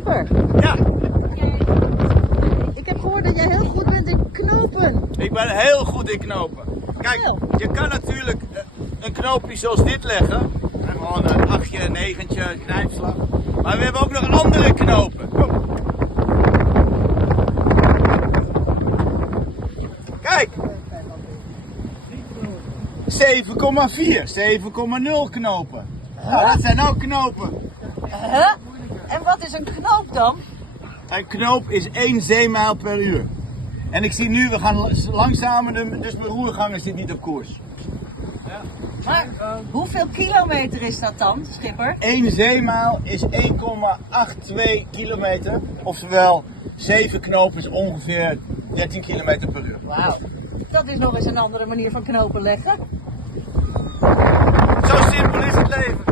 Schipper, Ja, ik heb gehoord dat jij heel goed bent in knopen. ik ben heel goed in knopen. Kijk, je kan natuurlijk een knoopje zoals dit leggen. En gewoon een 8, 9, knijpslag. Maar we hebben ook nog andere knopen. Kom. Kijk. 7,4, 7,0 knopen. Nou, dat zijn ook knopen. Huh? En wat is een knoop dan? Een knoop is 1 zeemijl per uur. En ik zie nu, we gaan langzamer, dus mijn roerganger zit niet op koers. Maar hoeveel kilometer is dat dan, Schipper? 1 zeemijl is 1,82 kilometer. Oftewel, 7 knopen is ongeveer 13 kilometer per uur. Wauw, dat is nog eens een andere manier van knopen leggen. Zo simpel is het leven.